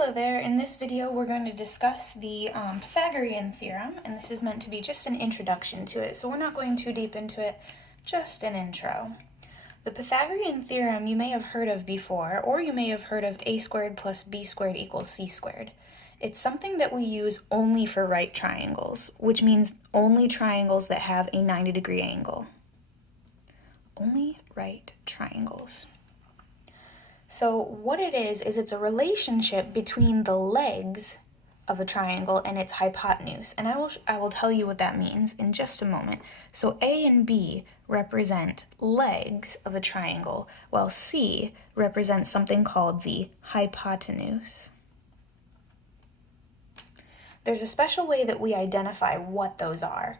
Hello there. In this video we're going to discuss the Pythagorean theorem, and this is meant to be just an introduction to it, so we're not going too deep into it, just an intro. The Pythagorean theorem you may have heard of before, or you may have heard of a squared plus b squared equals c squared. It's something that we use only for right triangles, which means only triangles that have a 90-degree angle. Only right triangles. So what it is it's a relationship between the legs of a triangle and its hypotenuse. And I will tell you what that means in just a moment. So A and B represent legs of a triangle, while C represents something called the hypotenuse. There's a special way that we identify what those are.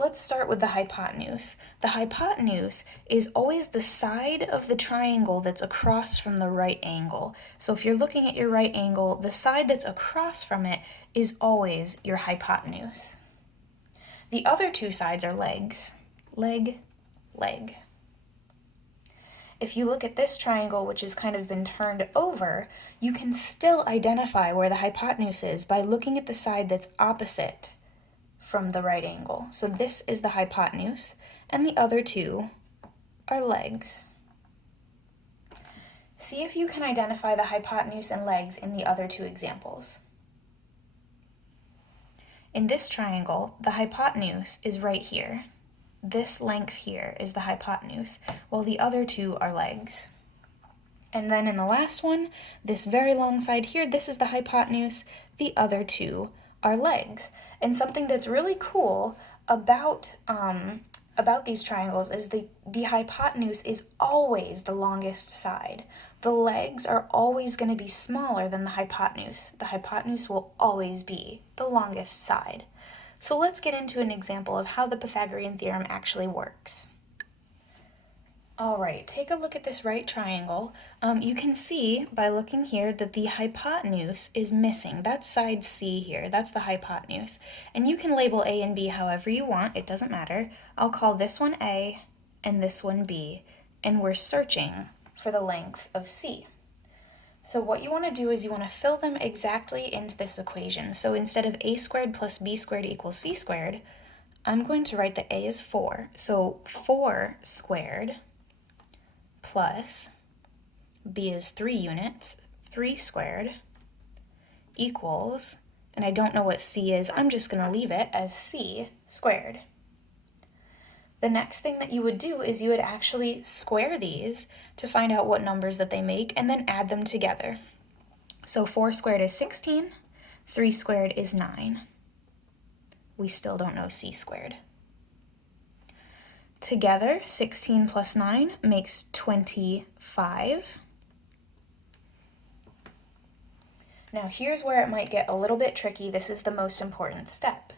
Let's start with the hypotenuse. The hypotenuse is always the side of the triangle that's across from the right angle. So if you're looking at your right angle, the side that's across from it is always your hypotenuse. The other two sides are legs. Leg, leg. If you look at this triangle, which has kind of been turned over, you can still identify where the hypotenuse is by looking at the side that's opposite from the right angle. So this is the hypotenuse, and the other two are legs. See if you can identify the hypotenuse and legs in the other two examples. In this triangle, the hypotenuse is right here. This length here is the hypotenuse, while the other two are legs. And then in the last one, this very long side here, this is the hypotenuse, the other two are legs. And something that's really cool about these triangles is the hypotenuse is always the longest side. The legs are always going to be smaller than the hypotenuse. The hypotenuse will always be the longest side. So let's get into an example of how the Pythagorean theorem actually works. All right, take a look at this right triangle. You can see by looking here that the hypotenuse is missing. That's side C here, that's the hypotenuse. And you can label A and B however you want, it doesn't matter. I'll call this one A and this one B, and we're searching for the length of C. So what you want to do is you want to fill them exactly into this equation. So instead of a squared plus b squared equals c squared, I'm going to write that A is 4. So 4 squared plus b is 3 units, 3 squared, equals, and I don't know what c is, I'm just going to leave it as c squared. The next thing that you would do is you would actually square these to find out what numbers that they make and then add them together. So 4 squared is 16, 3 squared is 9. We still don't know c squared. Together, 16 plus 9 makes 25. Now here's where it might get a little bit tricky. This is the most important step.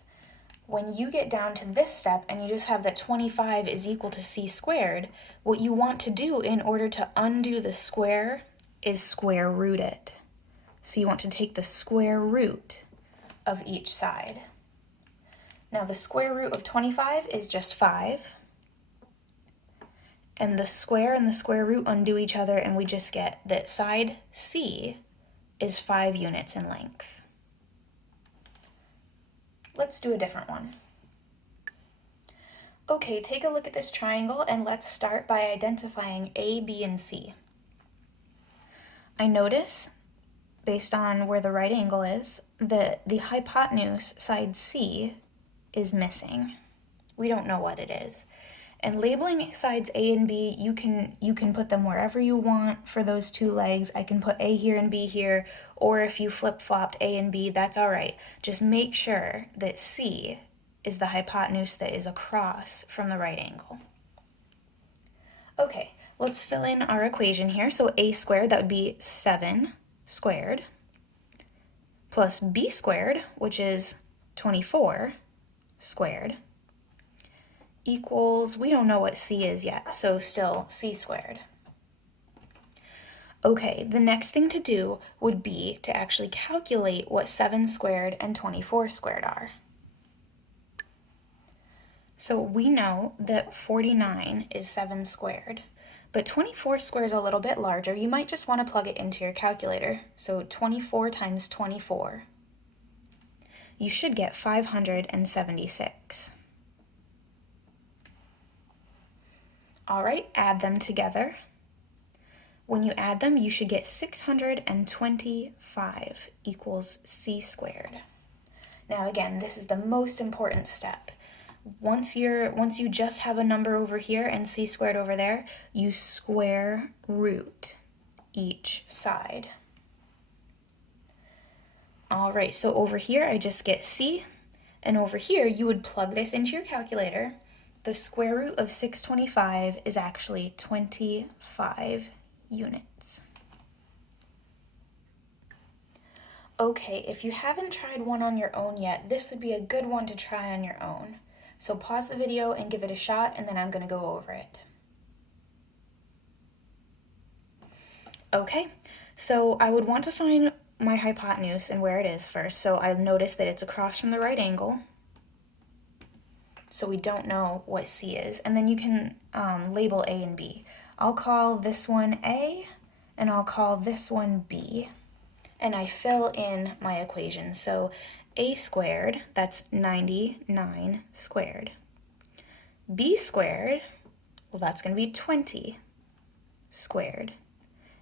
When you get down to this step and you just have that 25 is equal to c squared, what you want to do in order to undo the square is square root it. So you want to take the square root of each side. Now the square root of 25 is just 5. And the square root undo each other, and we just get that side C is 5 units in length. Let's do a different one. Okay, take a look at this triangle, and let's start by identifying A, B, and C. I notice, based on where the right angle is, that the hypotenuse, side C, is missing. We don't know what it is. And labeling sides A and B, you can put them wherever you want for those two legs. I can put A here and B here, or if you flip-flopped A and B, that's all right. Just make sure that C is the hypotenuse that is across from the right angle. Okay, let's fill in our equation here. So A squared, that would be 7 squared, plus B squared, which is 24 squared, equals, we don't know what c is yet, so still c squared. Okay, the next thing to do would be to actually calculate what 7 squared and 24 squared are. So we know that 49 is 7 squared, But 24 squares a little bit larger. You might just want to plug it into your calculator. So 24 times 24. You should get 576. All right, add them together. When you add them, you should get 625 equals c squared. Now again, this is the most important step. Once you just have a number over here and c squared over there, you square root each side. All right, so over here I just get c, and over here you would plug this into your calculator. The square root of 625 is actually 25 units. Okay, if you haven't tried one on your own yet, this would be a good one to try on your own. So pause the video and give it a shot, and then I'm going to go over it. Okay, so I would want to find my hypotenuse and where it is first. So I notice that it's across from the right angle. So we don't know what C is. And then you can label A and B. I'll call this one A, and I'll call this one B. And I fill in my equation. So A squared, that's 99 squared. B squared, well, that's going to be 20 squared.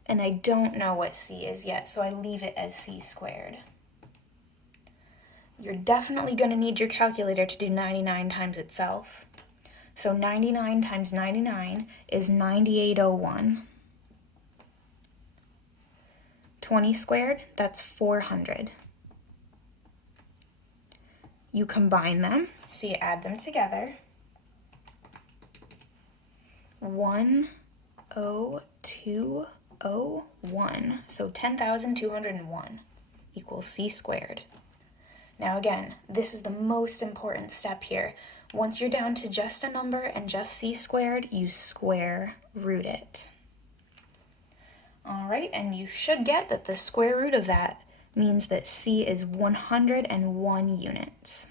And I don't know what C is yet, so I leave it as C squared. You're definitely going to need your calculator to do 99 times itself. So 99 times 99 is 9801. 20 squared, that's 400. You combine them, so you add them together. 10201, so 10,201 equals C squared. Now again, this is the most important step here. Once you're down to just a number and just C squared, you square root it. All right, and you should get that the square root of that means that C is 101 units.